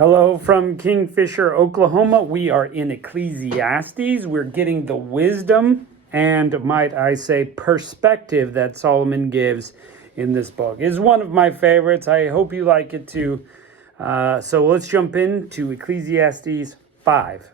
Hello from Kingfisher, Oklahoma. We are in Ecclesiastes. We're getting the wisdom and, might I say, perspective that Solomon gives in this book. It's one of my favorites. I hope you like it too. So let's jump into Ecclesiastes 5.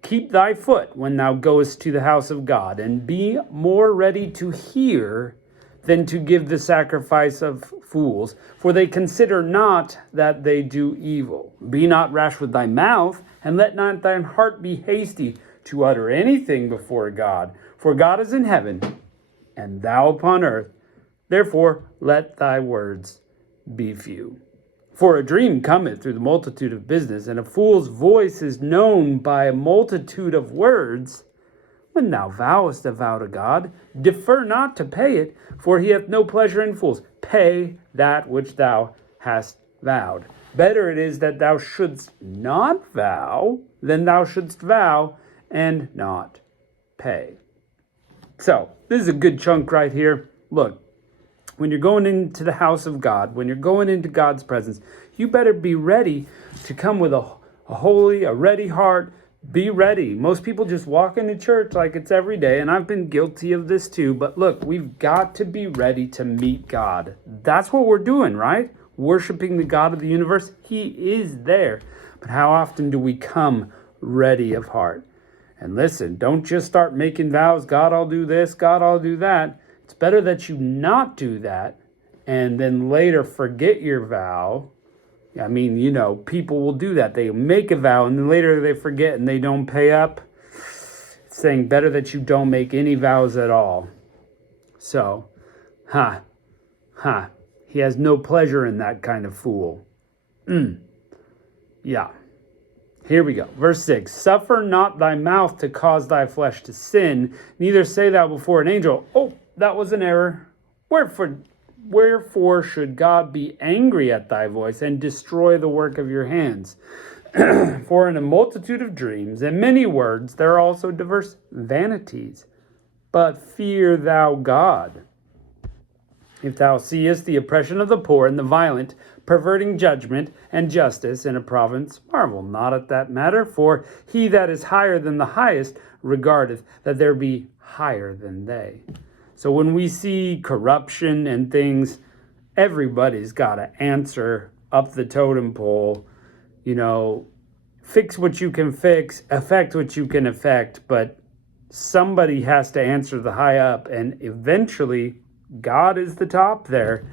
Keep thy foot when thou goest to the house of God, and be more ready to hear than to give the sacrifice of fools, for they consider not that they do evil. Be not rash with thy mouth, and let not thine heart be hasty to utter anything before God. For God is in heaven, and thou upon earth. Therefore let thy words be few. For a dream cometh through the multitude of business, and a fool's voice is known by a multitude of words. When thou vowest a vow to God, defer not to pay it, for he hath no pleasure in fools. Pay that which thou hast vowed. Better it is that thou shouldst not vow than thou shouldst vow and not pay. So, this is a good chunk right here. Look, when you're going into the house of God, when you're going into God's presence, you better be ready to come with a ready heart. Be ready. Most people just walk into church like it's every day, and I've been guilty of this too. But look, we've got to be ready to meet God. That's what we're doing, right? Worshiping the God of the universe. He is there. But how often do we come ready of heart? And listen, don't just start making vows. God, I'll do this. God, I'll do that. It's better that you not do that and then later forget your vow. I mean, people will do that. They make a vow and then later they forget and they don't pay up. It's saying better that you don't make any vows at all. So, he has no pleasure in that kind of fool. Yeah. Here we go. Verse 6. Suffer not thy mouth to cause thy flesh to sin, neither say thou before an angel, oh, that was an error. Wherefore should God be angry at thy voice and destroy the work of your hands? For in a multitude of dreams and many words there are also diverse vanities. But fear thou God. If thou seest the oppression of the poor and the violent, perverting judgment and justice in a province, marvel not at that matter, for he that is higher than the highest regardeth that there be higher than they. So when we see corruption and things, everybody's got to answer up the totem pole. Fix what you can fix, affect what you can affect, but somebody has to answer the high up, and eventually God is the top there.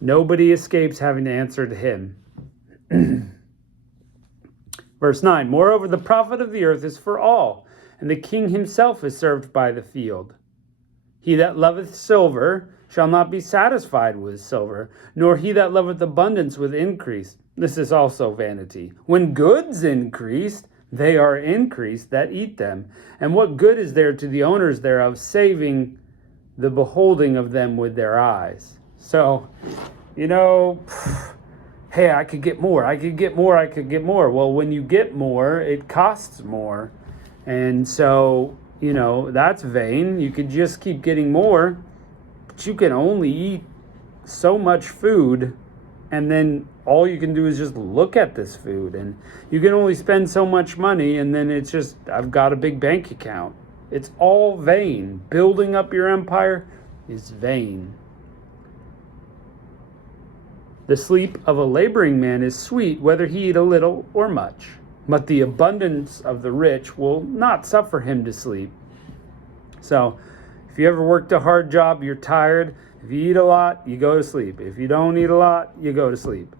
Nobody escapes having to answer to him. Verse 9, moreover, the profit of the earth is for all, and the king himself is served by the field. He that loveth silver shall not be satisfied with silver, nor he that loveth abundance with increase. This is also vanity. When goods increased, they are increased that eat them. And what good is there to the owners thereof, saving the beholding of them with their eyes? So, hey, I could get more. Well, when you get more, it costs more. And so, that's vain. You could just keep getting more, but you can only eat so much food, and then all you can do is just look at this food, and you can only spend so much money, and then it's just, I've got a big bank account. It's all vain. Building up your empire is vain. The sleep of a laboring man is sweet, whether he eat a little or much. But the abundance of the rich will not suffer him to sleep. So, if you ever worked a hard job, you're tired. If you eat a lot, you go to sleep. If you don't eat a lot, you go to sleep.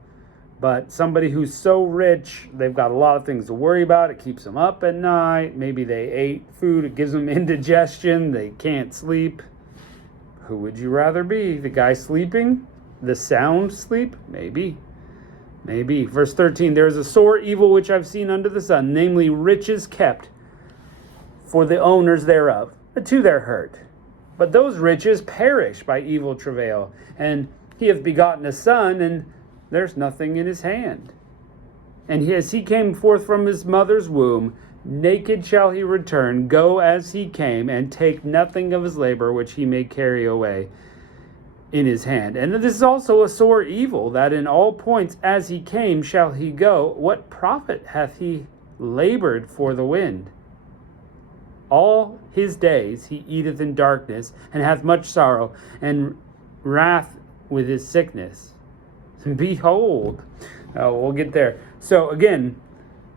But somebody who's so rich, they've got a lot of things to worry about. It keeps them up at night. Maybe they ate food. It gives them indigestion. They can't sleep. Who would you rather be? The guy sleeping? The sound sleep? Maybe. Verse 13, there is a sore evil which I've seen under the sun, namely riches kept for the owners thereof, to their hurt. But those riches perish by evil travail, and he hath begotten a son, and there's nothing in his hand. And as he came forth from his mother's womb, naked shall he return, go as he came, and take nothing of his labor which he may carry away. in his hand. And this is also a sore evil, that in all points as he came shall he go. What profit hath he labored for the wind? All his days he eateth in darkness, and hath much sorrow, and wrath with his sickness. Behold, we'll get there. So again,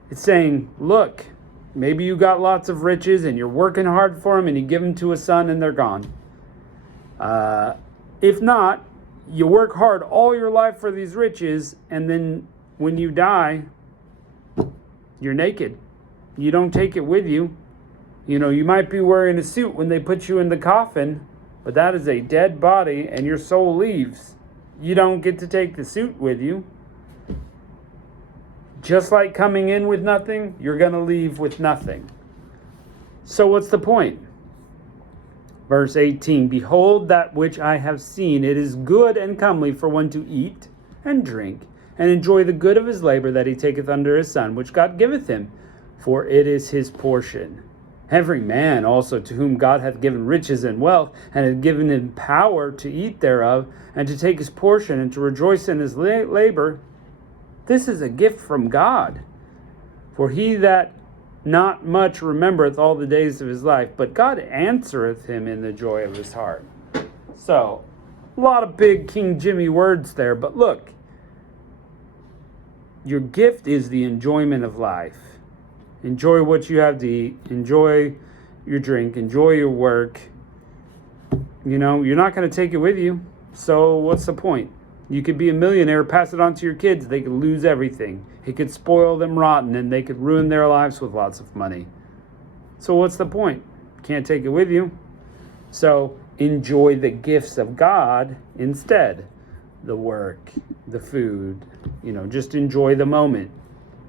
it's saying, look, maybe you got lots of riches, and you're working hard for them, and you give them to a son, and they're gone. If not, you work hard all your life for these riches, and then when you die, you're naked. You don't take it with you. You know, you might be wearing a suit when they put you in the coffin, but that is a dead body and your soul leaves. You don't get to take the suit with you. Just like coming in with nothing, you're going to leave with nothing. So what's the point? Verse 18, behold that which I have seen, it is good and comely for one to eat and drink, and enjoy the good of his labor that he taketh under his son, which God giveth him, for it is his portion. Every man also to whom God hath given riches and wealth, and hath given him power to eat thereof, and to take his portion, and to rejoice in his labor, this is a gift from God. For he that not much remembereth all the days of his life, but God answereth him in the joy of his heart. So, a lot of big King Jimmy words there, but look, your gift is the enjoyment of life. Enjoy what you have to eat. Enjoy your drink. Enjoy your work. You know, you're not going to take it with you. So what's the point? You could be a millionaire, pass it on to your kids. They could lose everything. It could spoil them rotten, and they could ruin their lives with lots of money. So what's the point? Can't take it with you. So enjoy the gifts of God instead. The work, the food, just enjoy the moment.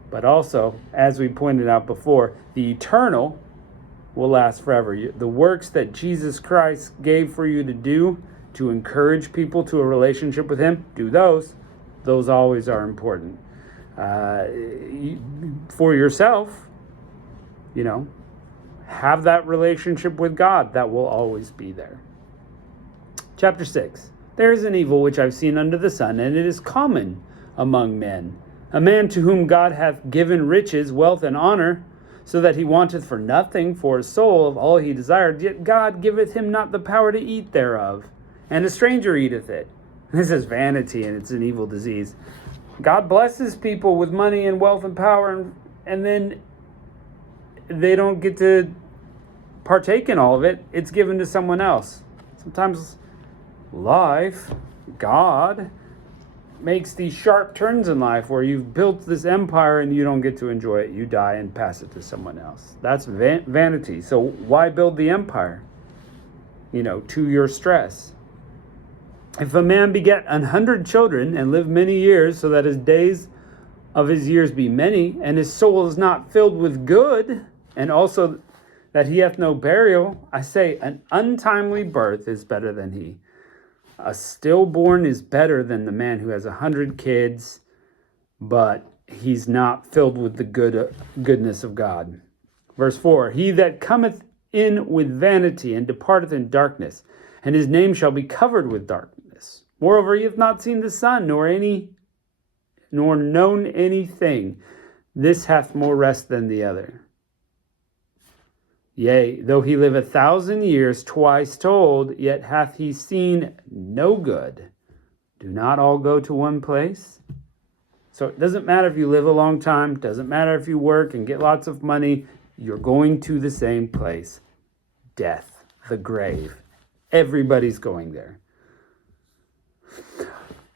But also, as we pointed out before, the eternal will last forever. The works that Jesus Christ gave for you to do, to encourage people to a relationship with him, do those. Those always are important. For yourself, have that relationship with God. That will always be there. Chapter 6. There is an evil which I've seen under the sun, and it is common among men. A man to whom God hath given riches, wealth, and honor, so that he wanteth for nothing for his soul of all he desired, yet God giveth him not the power to eat thereof, and a stranger eateth it. This is vanity, and it's an evil disease. God blesses people with money and wealth and power, and then they don't get to partake in all of it. It's given to someone else. Sometimes life, God, makes these sharp turns in life where you've built this empire and you don't get to enjoy it. You die and pass it to someone else. That's vanity. So why build the empire? To your stress. If a man beget 100 children and live many years, so that his days of his years be many, and his soul is not filled with good, and also that he hath no burial, I say, an untimely birth is better than he. A stillborn is better than the man who has 100 kids, but he's not filled with the goodness of God. Verse 4, he that cometh in with vanity and departeth in darkness, and his name shall be covered with darkness. Moreover, he hath not seen the sun, nor known anything. This hath more rest than the other. Yea, though he live 1,000 years, twice told, yet hath he seen no good. Do not all go to one place? So it doesn't matter if you live a long time, doesn't matter if you work and get lots of money, you're going to the same place. Death, the grave. Everybody's going there.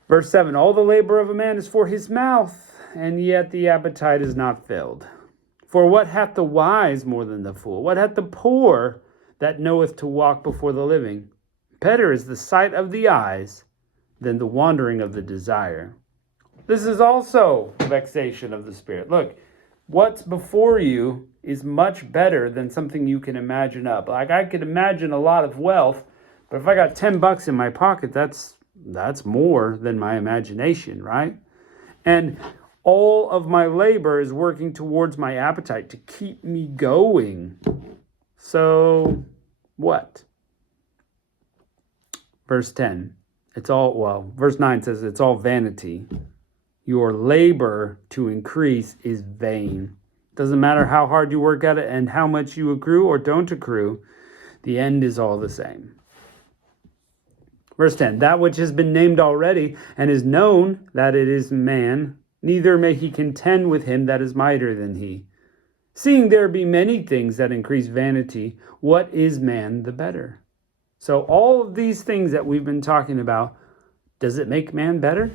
Verse 7, all the labor of a man is for his mouth, and yet the appetite is not filled. For what hath the wise more than the fool? What hath the poor that knoweth to walk before the living? Better is the sight of the eyes than the wandering of the desire. This is also vexation of the spirit. Look, what's before you is much better than something you can imagine up. Like I could imagine a lot of wealth, but if I got $10 in my pocket, that's more than my imagination, right? And all of my labor is working towards my appetite to keep me going. So what? Verse 10, verse 9 says it's all vanity. Your labor to increase is vain. Doesn't matter how hard you work at it and how much you accrue or don't accrue, the end is all the same. Verse 10, that which has been named already and is known that it is man, neither may he contend with him that is mightier than he. Seeing there be many things that increase vanity, what is man the better? So all of these things that we've been talking about, does it make man better?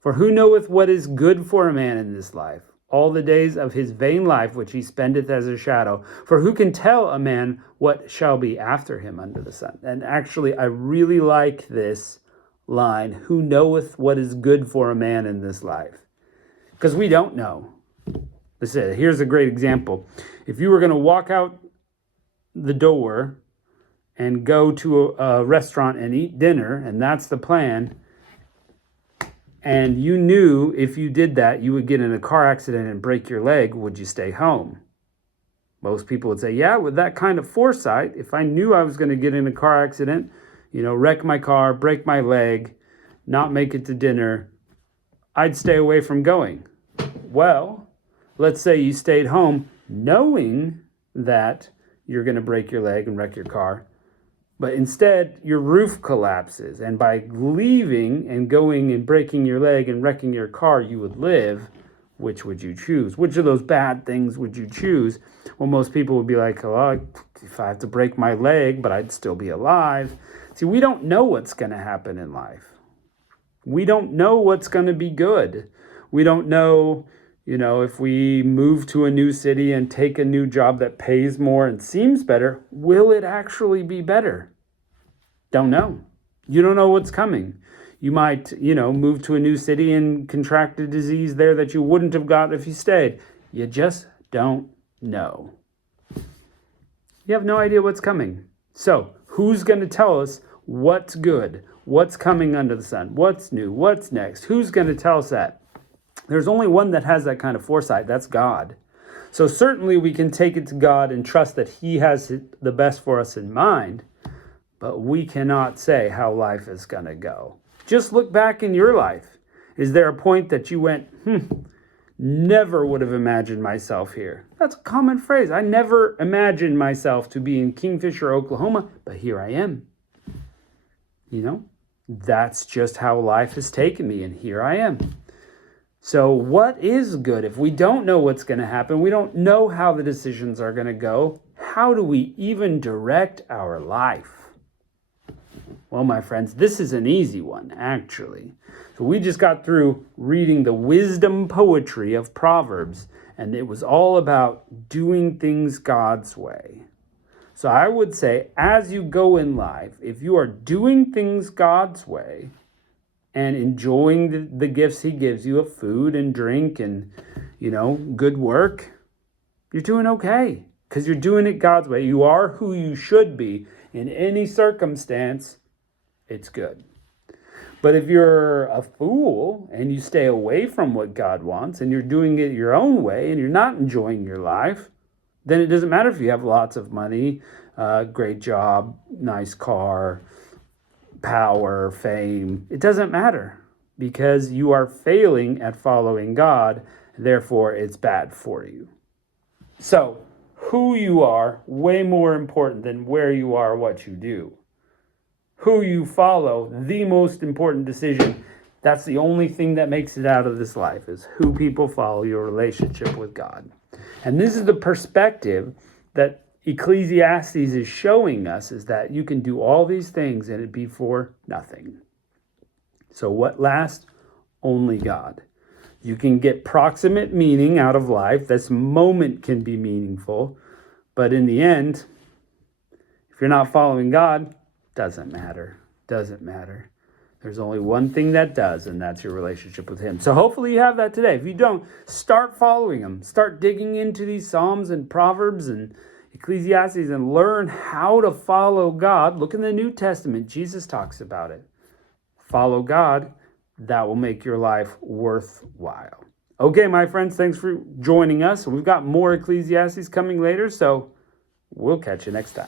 For who knoweth what is good for a man in this life? All the days of his vain life which he spendeth as a shadow. For who can tell a man what shall be after him under the sun? And actually, I really like this line, who knoweth what is good for a man in this life? Because we don't know. Here's a great example. If you were going to walk out the door and go to a restaurant and eat dinner, and that's the plan, and you knew if you did that, you would get in a car accident and break your leg, would you stay home? Most people would say, yeah, with that kind of foresight, if I knew I was going to get in a car accident, wreck my car, break my leg, not make it to dinner, I'd stay away from going. Well, let's say you stayed home knowing that you're going to break your leg and wreck your car, but instead your roof collapses, and by leaving and going and breaking your leg and wrecking your car, you would live. Which would you choose? Which of those bad things would you choose? Well, most people would be like, oh, if I have to break my leg, but I'd still be alive. See, we don't know what's going to happen in life. We don't know what's going to be good. We don't know, if we move to a new city and take a new job that pays more and seems better, will it actually be better? Don't know. You don't know what's coming. You might, move to a new city and contract a disease there that you wouldn't have got if you stayed. You just don't know. You have no idea what's coming. So, who's going to tell us what's good? What's coming under the sun? What's new? What's next? Who's going to tell us that? There's only one that has that kind of foresight. That's God. So certainly we can take it to God and trust that He has the best for us in mind, but we cannot say how life is going to go. Just look back in your life. Is there a point that you went, never would have imagined myself here? That's a common phrase. I never imagined myself to be in Kingfisher, Oklahoma, but here I am. That's just how life has taken me, and here I am. So what is good? If we don't know what's going to happen, we don't know how the decisions are going to go, how do we even direct our life? Well, my friends, this is an easy one, actually. So we just got through reading the wisdom poetry of Proverbs, and it was all about doing things God's way. So I would say, as you go in life, if you are doing things God's way and enjoying the gifts He gives you of food and drink and, good work, you're doing okay because you're doing it God's way. You are who you should be in any circumstance. It's good. But if you're a fool and you stay away from what God wants and you're doing it your own way and you're not enjoying your life, then it doesn't matter if you have lots of money, great job, nice car, power, fame. It doesn't matter because you are failing at following God. Therefore, it's bad for you. So, who you are, way more important than where you are, what you do. Who you follow, the most important decision. That's the only thing that makes it out of this life, is who people follow, your relationship with God. And this is the perspective that Ecclesiastes is showing us, is that you can do all these things and it be for nothing. So what lasts? Only God. You can get proximate meaning out of life. This moment can be meaningful. But in the end, if you're not following God, doesn't matter. Doesn't matter. There's only one thing that does, and that's your relationship with Him. So hopefully you have that today. If you don't, start following Him. Start digging into these Psalms and Proverbs and Ecclesiastes and learn how to follow God. Look in the New Testament. Jesus talks about it. Follow God. That will make your life worthwhile. Okay, my friends, thanks for joining us. We've got more Ecclesiastes coming later, so we'll catch you next time.